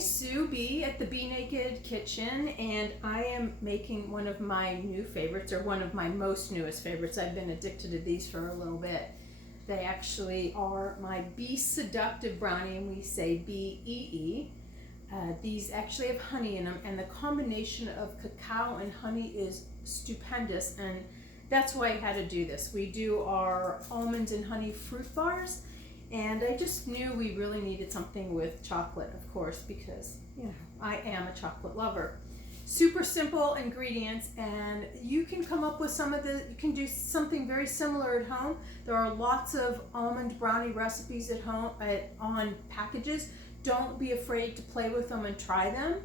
is Sue B at the Be Naked Kitchen, and I am making one of my new favorites, or one of my most newest favorites. I've been addicted to these for a little bit. They actually are my Be Seductive brownie, and we say B-E-E. These actually have honey in them, and the combination of cacao and honey is stupendous, and that's why I had to do this. We do our almond and honey fruit bars, and I just knew we really needed something with chocolate, of course, because, you know, I am a chocolate lover. Super simple ingredients, and you can come up with you can do something very similar at home. There are lots of almond brownie recipes at home on packages. Don't be afraid to play with them and try them.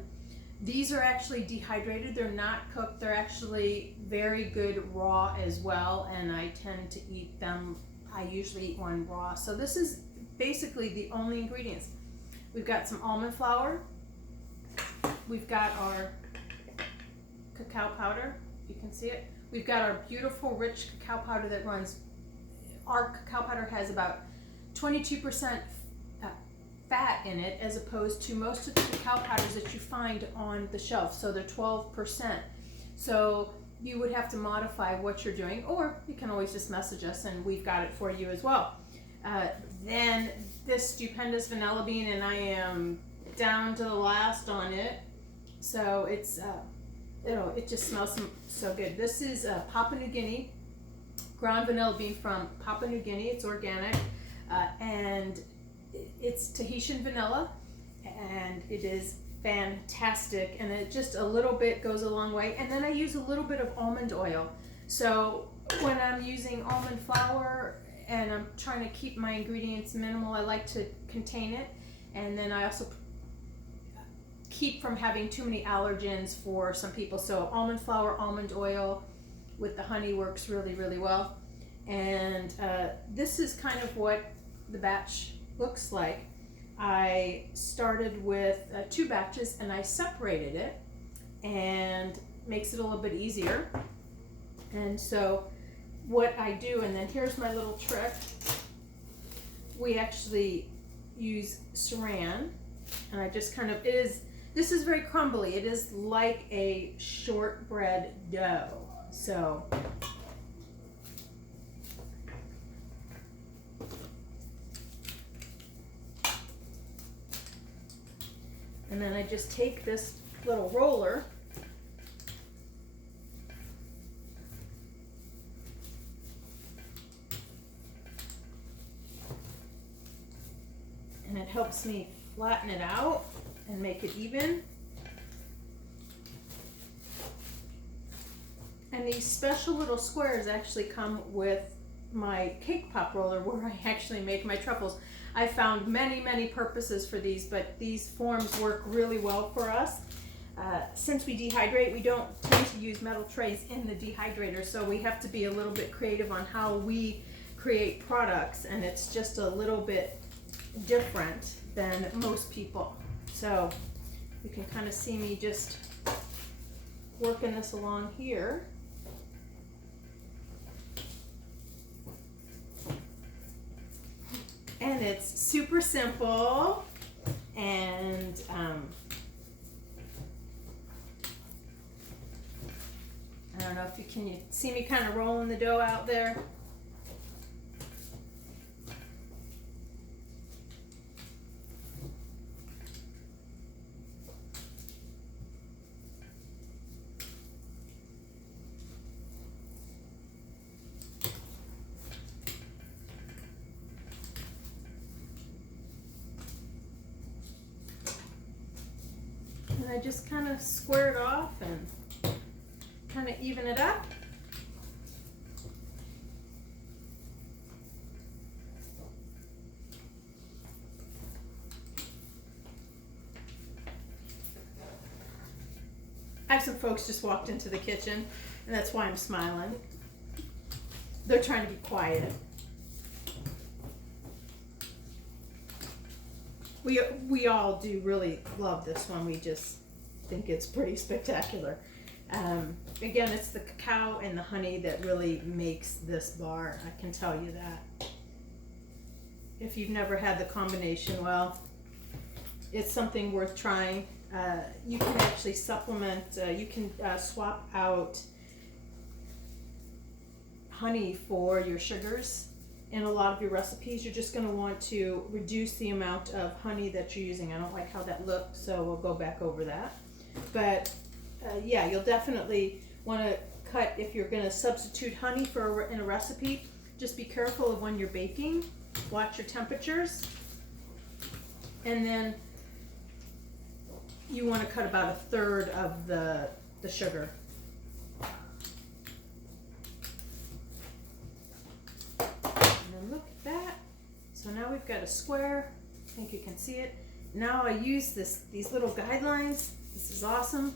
These are actually dehydrated. They're not cooked. They're actually very good raw as well, and I tend to eat them. I usually eat one raw. So this is basically the only ingredients. We've got some almond flour. We've got our cacao powder. You can see it. We've got our beautiful rich cacao powder that runs. Our cacao powder has about 22% fat in it, as opposed to most of the cacao powders that you find on the shelf. So they're 12%. So you would have to modify what you're doing, or you can always just message us and we've got it for you as well. Then this stupendous vanilla bean, and I am down to the last on it. So it's, it just smells so good. This is Papua New Guinea, ground vanilla bean from Papua New Guinea. It's organic, and it's Tahitian vanilla, and it is fantastic, and it just a little bit goes a long way. And then I use a little bit of almond oil. So when I'm using almond flour and I'm trying to keep my ingredients minimal, I like to contain it, and then I also keep from having too many allergens for some people. So almond flour, almond oil with the honey works really, really well. And this is kind of what the batch looks like. I started with 2 batches, and I separated it, and makes it a little bit easier. And so what I do, and then here's my little trick, we actually use saran, and I just kind of, this is very crumbly. It is like a shortbread dough. So and then I just take this little roller and it helps me flatten it out and make it even. And these special little squares actually come with my cake pop roller, where I actually make my truffles. I found many, many purposes for these, but these forms work really well for us. Since we dehydrate, we don't tend to use metal trays in the dehydrator, so we have to be a little bit creative on how we create products, and it's just a little bit different than most people. So you can kind of see me just working this along here. And it's super simple, and I don't know if you see me kind of rolling the dough out there. And I just kind of square it off and kind of even it up. I have some folks just walked into the kitchen, and that's why I'm smiling. They're trying to be quiet. We all do really love this one. We just think it's pretty spectacular. Again, it's the cacao and the honey that really makes this bar. I can tell you that. If you've never had the combination, well, it's something worth trying. You can actually supplement, you can swap out honey for your sugars in a lot of your recipes. You're just going to want to reduce the amount of honey that you're using. I don't like how that looks, so we'll go back over that. But yeah, you'll definitely want to cut, if you're going to substitute honey in a recipe, just be careful of when you're baking. Watch your temperatures. And then you want to cut about 1/3 of the sugar. And then look at that. So now we've got a square. I think you can see it. Now I use these little guidelines. This is awesome.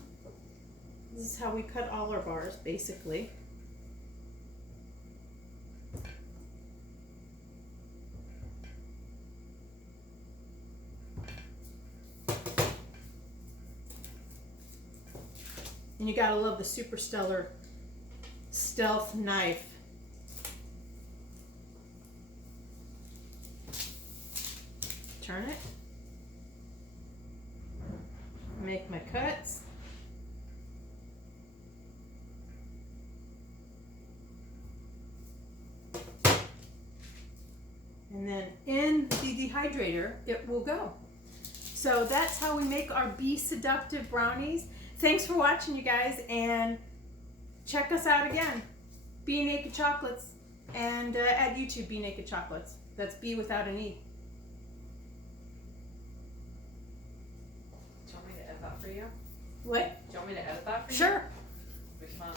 This is how we cut all our bars, basically. And you gotta love the Super Stellar Stealth knife. Turn it. Make my cuts. And then in the dehydrator, it will go. So that's how we make our Be Seductive brownies. Thanks for watching, you guys, and check us out again. Be Naked Chocolates, and at YouTube, Be Naked Chocolates. That's B without an E. Do you want me to edit that for you? What? Do you want me to edit that for you? Sure. Which one?